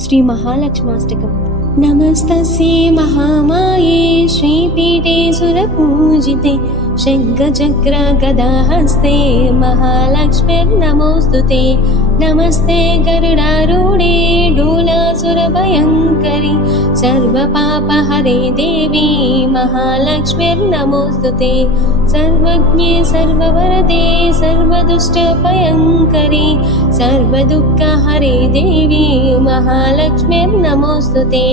श्री महालक्ष्माष्टकम्। नमस्तस्यै महामाये श्रीपीठे सुरपूजिते शङ्खचक्र गदाहस्ते महालक्ष्मीर्नमोऽस्तुते। नमस्ते गरुडारूढे डोलासुरभयङ्करि सर्वपापहरे देवी महालक्ष्मीर्नमोऽस्तुते। सर्वज्ञे सर्ववरदे सर्वदुष्टभयङ्करि सर्वदुःखहरे देवी महालक्ष्मीर्नमोऽस्तुते।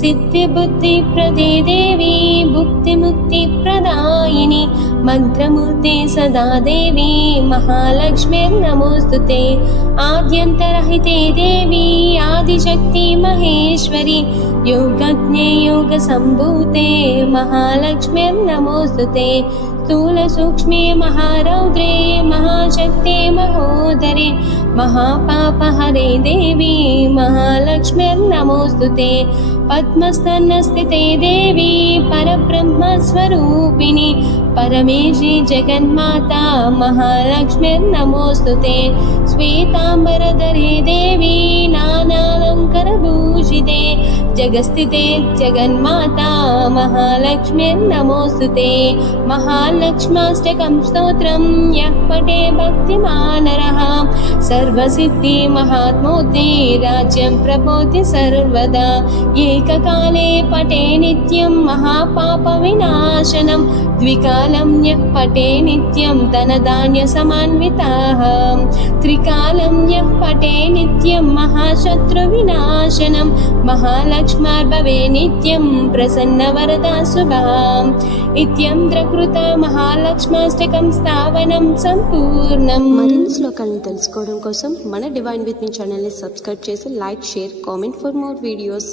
सिद्धिबुद्धिप्रदे देवी भुक्तिमुक्तिप्रदायिनि मंत्रमूर्ते सदा देवी महालक्ष्मीर्नमोऽस्तुते। आद्यन्तरहिते देवी आदिशक्ति महेश्वरी योगज्ञे योगसम्भूते महालक्ष्मीर्नमोऽस्तुते। स्थूलसूक्ष्मे महारौद्रे महाशक्ते महोदरे महापापहरे देवी महालक्ष्मीर्नमोऽस्तुते। पद्मस्तनस्थिते देवी परब्रह्मस्वरूपिणी परमेशी जगन्माता महालक्ष्मीर्नमोऽस्तुते। श्वेताम्बरधरे देवी नानालङ्कारभूषिते जगस्थिते जगन्माता महालक्ष्मीर्नमोऽस्तुते। महालक्ष्माष्टकं स्तोत्रं यः पठे भक्तिमान् नरः सर्वसिद्धि महात्मोऽते राज्यं प्रभोति सर्वदा। एककाले पठे नित्यं महापापविनाशनं द्विकालं यः पठे नित्यं धनधान्यसमन्वितः त्रिकालं यः पठे नित्यं महाशत्रुविनाशनं महालक्ष्मीर्भवे नित्यं प्रसन्नवरदा शुभम्। इत्यंद्रकृत महालक्ष्माष्टकं స్థావనం సంపూర్ణం। మరిన్ని శ్లోకాలను తెలుసుకోవడం కోసం మన డివైన్ విత్ మీ ఛానల్ని సబ్స్క్రైబ్ చేసి like share comment for more videos.